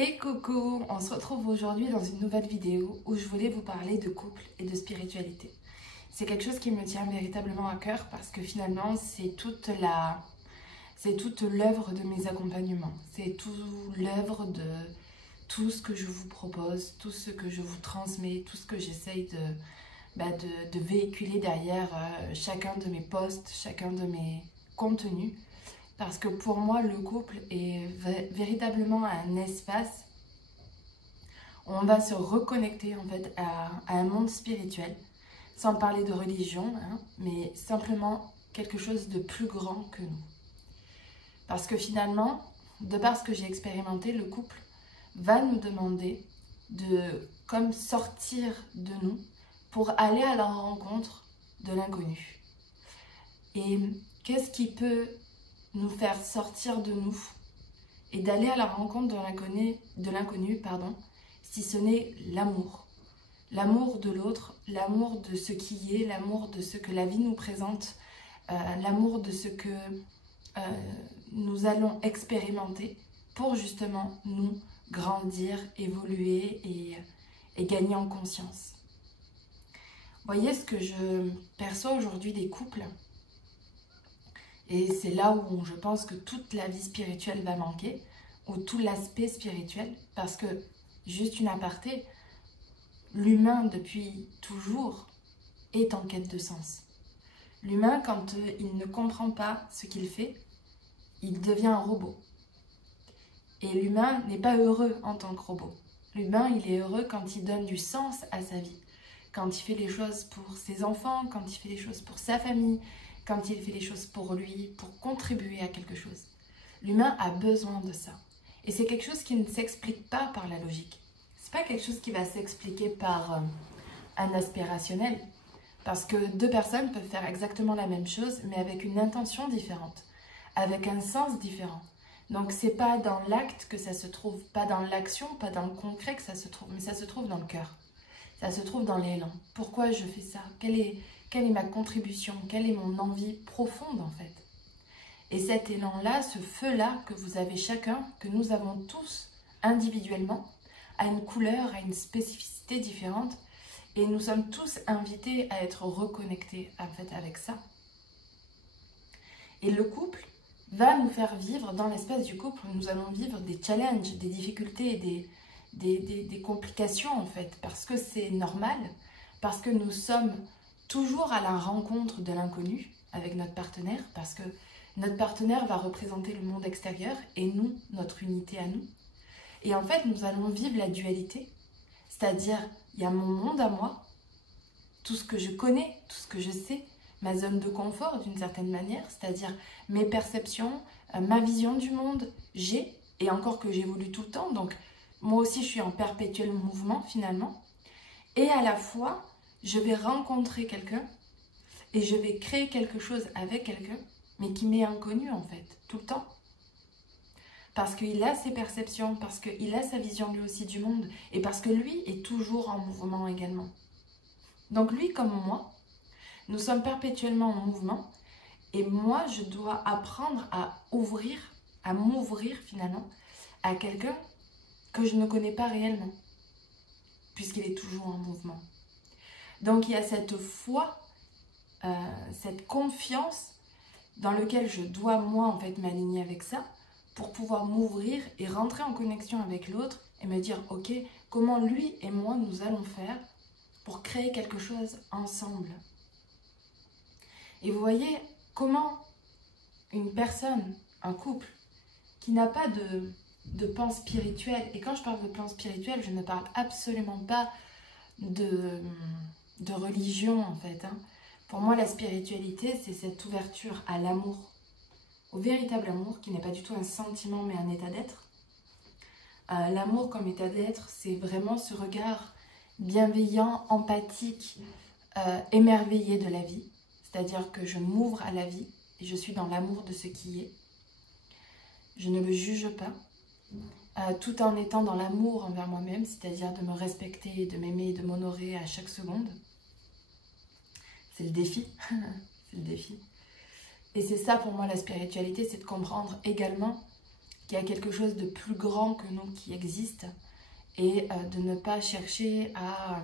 Et coucou, on se retrouve aujourd'hui dans une nouvelle vidéo où je voulais vous parler de couple et de spiritualité. C'est quelque chose qui me tient véritablement à cœur parce que finalement c'est toute l'œuvre de mes accompagnements. C'est toute l'œuvre de tout ce que je vous propose, tout ce que je vous transmets, tout ce que j'essaye de véhiculer derrière chacun de mes posts, chacun de mes contenus. Parce que pour moi, le couple est véritablement un espace où on va se reconnecter en fait à un monde spirituel, sans parler de religion, hein, mais simplement quelque chose de plus grand que nous. Parce que finalement, de par ce que j'ai expérimenté, le couple va nous demander de comme sortir de nous pour aller à la rencontre de l'inconnu. Et qu'est-ce qui peut nous faire sortir de nous et d'aller à la rencontre de l'inconnu, si ce n'est l'amour. L'amour de l'autre, l'amour de ce qui est, l'amour de ce que la vie nous présente, l'amour de ce que nous allons expérimenter pour justement nous grandir, évoluer et gagner en conscience. Voyez ce que je perçois aujourd'hui des couples. Et c'est là où je pense que toute la vie spirituelle va manquer, ou tout l'aspect spirituel, parce que, juste une aparté, l'humain depuis toujours est en quête de sens. L'humain, quand il ne comprend pas ce qu'il fait, il devient un robot. Et l'humain n'est pas heureux en tant que robot. L'humain, il est heureux quand il donne du sens à sa vie, quand il fait les choses pour ses enfants, quand il fait les choses pour sa famille, quand il fait les choses pour lui, pour contribuer à quelque chose. L'humain a besoin de ça. Et c'est quelque chose qui ne s'explique pas par la logique. C'est pas quelque chose qui va s'expliquer par un aspect rationnel. Parce que deux personnes peuvent faire exactement la même chose, mais avec une intention différente, avec un sens différent. Donc c'est pas dans l'acte que ça se trouve, pas dans l'action, pas dans le concret que ça se trouve, mais ça se trouve dans le cœur. Ça se trouve dans l'élan. Pourquoi je fais ça? Quelle est ma contribution? Quelle est mon envie profonde en fait? Et cet élan-là, ce feu-là que vous avez chacun, que nous avons tous individuellement, a une couleur, a une spécificité différente. Et nous sommes tous invités à être reconnectés en fait avec ça. Et le couple va nous faire vivre, dans l'espace du couple, nous allons vivre des challenges, des difficultés, des complications en fait. Parce que c'est normal, parce que nous sommes toujours à la rencontre de l'inconnu avec notre partenaire, parce que notre partenaire va représenter le monde extérieur et nous, notre unité à nous. Et en fait, nous allons vivre la dualité, c'est-à-dire, il y a mon monde à moi, tout ce que je connais, tout ce que je sais, ma zone de confort d'une certaine manière, c'est-à-dire mes perceptions, ma vision du monde, et encore que j'évolue tout le temps, donc moi aussi je suis en perpétuel mouvement finalement, et à la fois, je vais rencontrer quelqu'un et je vais créer quelque chose avec quelqu'un, mais qui m'est inconnu en fait, tout le temps. Parce qu'il a ses perceptions, parce qu'il a sa vision lui aussi du monde, et parce que lui est toujours en mouvement également. Donc lui comme moi, nous sommes perpétuellement en mouvement, et moi je dois apprendre à m'ouvrir finalement, à quelqu'un que je ne connais pas réellement, puisqu'il est toujours en mouvement. Donc il y a cette foi, cette confiance dans laquelle je dois moi en fait m'aligner avec ça pour pouvoir m'ouvrir et rentrer en connexion avec l'autre et me dire ok, comment lui et moi nous allons faire pour créer quelque chose ensemble. Et vous voyez comment une personne, un couple qui n'a pas de plan spirituel, et quand je parle de plan spirituel, je ne parle absolument pas de religion en fait. Pour moi, la spiritualité, c'est cette ouverture à l'amour, au véritable amour, qui n'est pas du tout un sentiment, mais un état d'être. L'amour comme état d'être, c'est vraiment ce regard bienveillant, empathique, émerveillé de la vie. C'est-à-dire que je m'ouvre à la vie et je suis dans l'amour de ce qui est. Je ne le juge pas. Tout en étant dans l'amour envers moi-même, c'est-à-dire de me respecter, de m'aimer, de m'honorer à chaque seconde. C'est le défi, c'est le défi. Et c'est ça pour moi la spiritualité, c'est de comprendre également qu'il y a quelque chose de plus grand que nous qui existe et de ne pas chercher à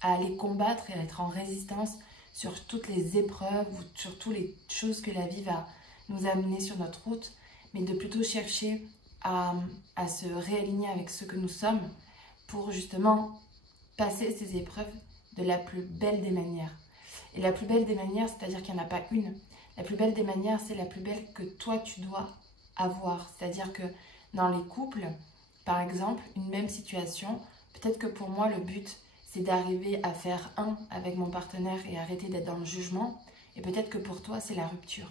aller combattre et à être en résistance sur toutes les épreuves ou sur toutes les choses que la vie va nous amener sur notre route, mais de plutôt chercher à se réaligner avec ce que nous sommes pour justement passer ces épreuves de la plus belle des manières. Et la plus belle des manières, c'est-à-dire qu'il n'y en a pas une. La plus belle des manières, c'est la plus belle que toi tu dois avoir. C'est-à-dire que dans les couples, par exemple, une même situation, peut-être que pour moi le but c'est d'arriver à faire un avec mon partenaire et arrêter d'être dans le jugement. Et peut-être que pour toi c'est la rupture.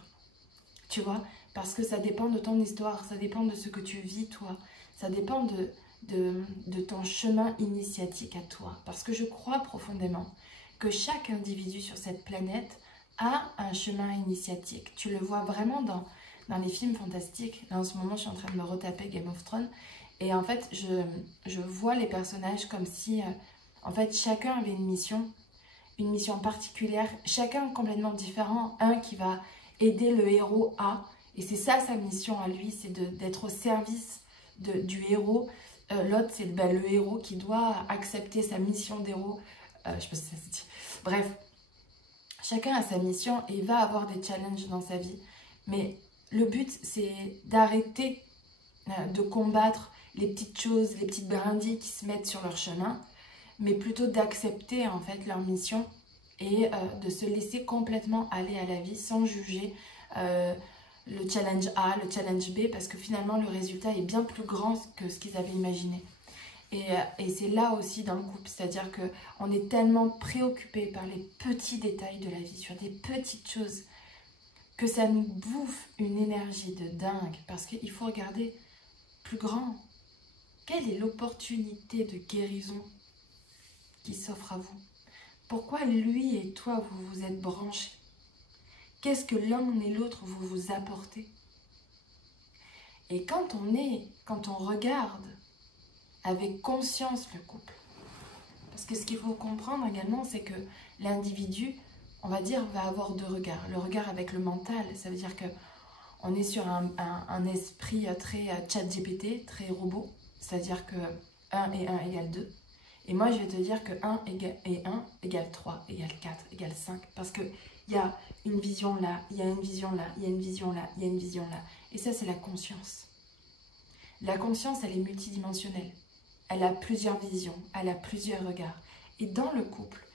Tu vois, parce que ça dépend de ton histoire, ça dépend de ce que tu vis toi, ça dépend de ton chemin initiatique à toi. Parce que je crois profondément que chaque individu sur cette planète a un chemin initiatique. Tu le vois vraiment dans les films fantastiques. Là, en ce moment, je suis en train de me retaper Game of Thrones. Et en fait, je vois les personnages comme si, en fait, chacun avait une mission particulière. Chacun complètement différent. Un qui va aider le héros à, et c'est ça sa mission à lui, c'est d'être au service du héros. L'autre, c'est le héros qui doit accepter sa mission d'héros. Je sais pas si ça se dit. Bref, chacun a sa mission et il va avoir des challenges dans sa vie. Mais le but, c'est d'arrêter de combattre les petites choses, les petites brindilles qui se mettent sur leur chemin, mais plutôt d'accepter en fait leur mission et de se laisser complètement aller à la vie sans juger le challenge A, le challenge B, parce que finalement le résultat est bien plus grand que ce qu'ils avaient imaginé. Et c'est là aussi dans le couple, c'est-à-dire qu'on est tellement préoccupé par les petits détails de la vie, sur des petites choses, que ça nous bouffe une énergie de dingue, parce qu'il faut regarder plus grand. Quelle est l'opportunité de guérison qui s'offre à vous? Pourquoi lui et toi, vous vous êtes branchés? Qu'est-ce que l'un et l'autre vous vous apportez? Et quand on regarde avec conscience le couple, parce que ce qu'il faut comprendre également, c'est que l'individu, on va dire, va avoir deux regards. Le regard avec le mental, ça veut dire qu'on est sur un esprit très ChatGPT, très robot, c'est-à-dire que 1 et 1 égale 2. Et moi, je vais te dire que 1 et 1 égale 3, égale 4, égale 5. Parce qu'il y a une vision là, il y a une vision là, il y a une vision là, il y a une vision là. Et ça, c'est la conscience. La conscience, elle est multidimensionnelle. Elle a plusieurs visions, elle a plusieurs regards. Et dans le couple,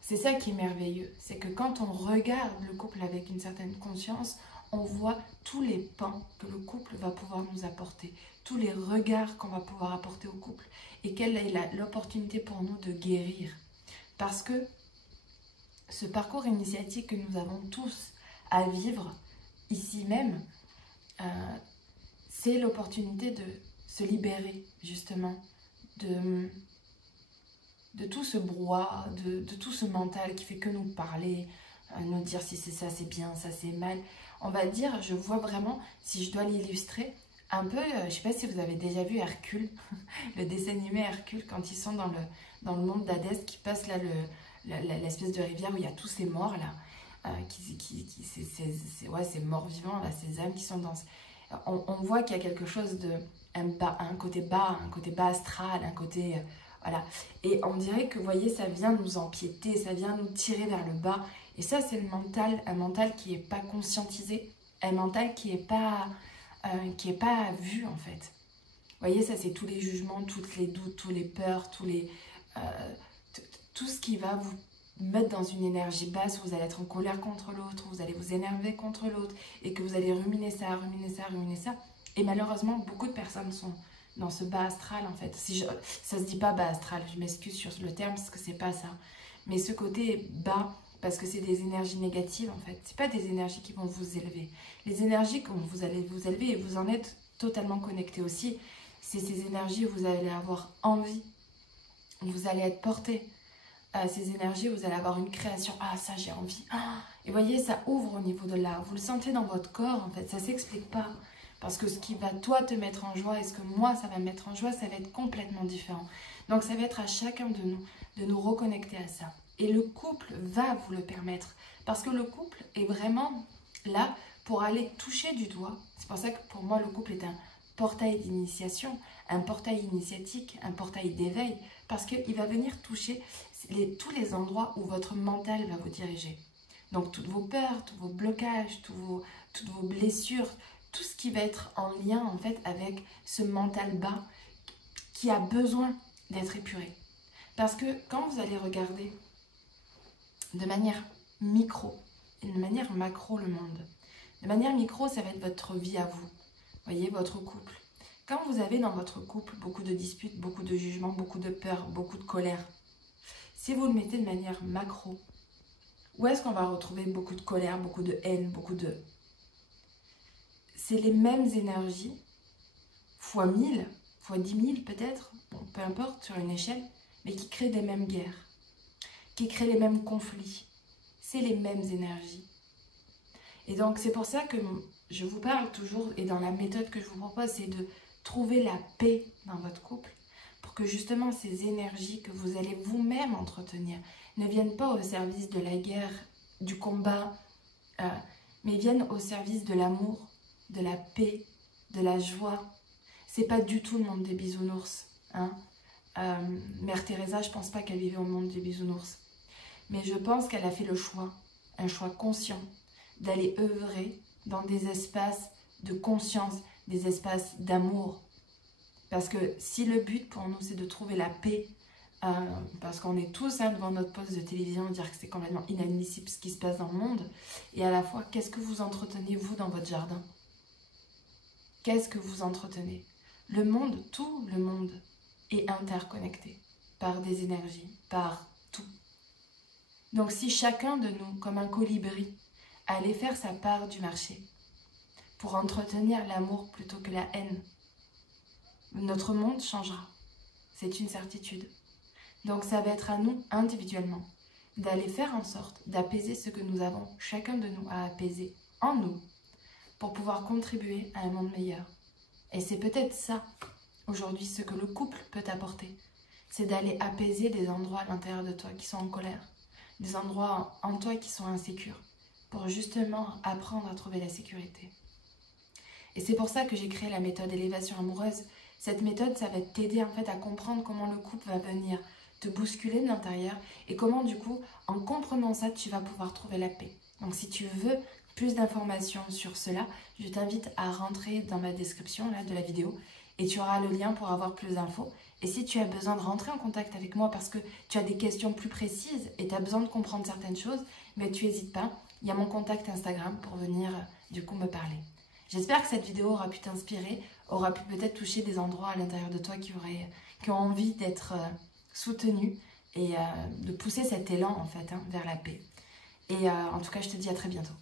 c'est ça qui est merveilleux. C'est que quand on regarde le couple avec une certaine conscience, on voit tous les pans que le couple va pouvoir nous apporter, tous les regards qu'on va pouvoir apporter au couple et quelle est l'opportunité pour nous de guérir. Parce que ce parcours initiatique que nous avons tous à vivre ici même, c'est l'opportunité de se libérer justement de tout ce brouhaha, de tout ce mental qui fait que nous parler, nous dire si c'est ça c'est bien, ça c'est mal. On va dire, je vois vraiment, si je dois l'illustrer, un peu, je ne sais pas si vous avez déjà vu Hercule, le dessin animé Hercule, quand ils sont dans le monde d'Hadès, qui passe là l'espèce de rivière où il y a tous ces morts là, ces morts vivants là, ces âmes qui sont dans... On voit qu'il y a quelque chose de... un côté bas astral, un côté... voilà. Et on dirait que, vous voyez, ça vient nous empiéter, ça vient nous tirer vers le bas. Et ça, c'est le mental, un mental qui n'est pas conscientisé, un mental qui n'est pas vu, en fait. Vous voyez, ça, c'est tous les jugements, tous les doutes, tous les peurs, tout ce qui va vous mettre dans une énergie basse, vous allez être en colère contre l'autre, vous allez vous énerver contre l'autre, et que vous allez ruminer ça. Et malheureusement, beaucoup de personnes sont dans ce bas astral, en fait. Ça se dit pas bas astral, je m'excuse sur le terme, parce que c'est pas ça. Mais ce côté bas, parce que c'est des énergies négatives, en fait. C'est pas des énergies qui vont vous élever. Les énergies, quand vous allez vous élever, et vous en êtes totalement connecté aussi, c'est ces énergies où vous allez avoir envie, où vous allez être porté. Ces énergies, vous allez avoir une création. Ah, ça, j'ai envie. Et vous voyez, ça ouvre au niveau de là. Vous le sentez dans votre corps, en fait. Ça ne s'explique pas. Parce que ce qui va, toi, te mettre en joie et ce que moi, ça va me mettre en joie, ça va être complètement différent. Donc, ça va être à chacun de nous reconnecter à ça. Et le couple va vous le permettre. Parce que le couple est vraiment là pour aller toucher du doigt. C'est pour ça que pour moi, le couple est un portail d'initiation, un portail initiatique, un portail d'éveil, parce qu'il va venir toucher tous les endroits où votre mental va vous diriger. Donc toutes vos peurs, tous vos blocages, toutes vos blessures, tout ce qui va être en lien en fait avec ce mental bas qui a besoin d'être épuré. Parce que quand vous allez regarder de manière micro et de manière macro le monde, de manière micro, ça va être votre vie à vous, voyez, votre couple. Quand vous avez dans votre couple beaucoup de disputes, beaucoup de jugements, beaucoup de peur, beaucoup de colère, si vous le mettez de manière macro, où est-ce qu'on va retrouver beaucoup de colère, beaucoup de haine, beaucoup de... C'est les mêmes énergies, fois 1000, fois 10 000 peut-être, bon, peu importe, sur une échelle, mais qui créent des mêmes guerres, qui créent les mêmes conflits. C'est les mêmes énergies. Et donc c'est pour ça que je vous parle toujours, et dans la méthode que je vous propose, c'est de trouver la paix dans votre couple, pour que justement ces énergies que vous allez vous-même entretenir ne viennent pas au service de la guerre, du combat, mais viennent au service de l'amour, de la paix, de la joie. C'est pas du tout le monde des bisounours. Hein. Mère Teresa, je pense pas qu'elle vivait au monde des bisounours. Mais je pense qu'elle a fait le choix, un choix conscient, d'aller œuvrer dans des espaces de conscience, des espaces d'amour. Parce que si le but pour nous, c'est de trouver la paix, parce qu'on est tous devant notre poste de télévision, dire que c'est complètement inadmissible ce qui se passe dans le monde, et à la fois, qu'est-ce que vous entretenez, vous, dans votre jardin? Qu'est-ce que vous entretenez? Le monde, tout le monde est interconnecté par des énergies, par tout. Donc si chacun de nous, comme un colibri, allait faire sa part du marché pour entretenir l'amour plutôt que la haine, notre monde changera. C'est une certitude. Donc ça va être à nous, individuellement, d'aller faire en sorte d'apaiser ce que nous avons, chacun de nous, à apaiser en nous, pour pouvoir contribuer à un monde meilleur. Et c'est peut-être ça, aujourd'hui, ce que le couple peut apporter. C'est d'aller apaiser des endroits à l'intérieur de toi qui sont en colère, des endroits en toi qui sont insécures, pour justement apprendre à trouver la sécurité. Et c'est pour ça que j'ai créé la méthode élévation amoureuse. Cette méthode, ça va t'aider en fait à comprendre comment le couple va venir te bousculer de l'intérieur et comment du coup, en comprenant ça, tu vas pouvoir trouver la paix. Donc si tu veux plus d'informations sur cela, je t'invite à rentrer dans ma description là, de la vidéo et tu auras le lien pour avoir plus d'infos. Et si tu as besoin de rentrer en contact avec moi parce que tu as des questions plus précises et tu as besoin de comprendre certaines choses, mais tu n'hésites pas, il y a mon contact Instagram pour venir du coup me parler. J'espère que cette vidéo aura pu t'inspirer, aura pu peut-être toucher des endroits à l'intérieur de toi qui ont envie d'être soutenus et de pousser cet élan en fait vers la paix. Et en tout cas, je te dis à très bientôt.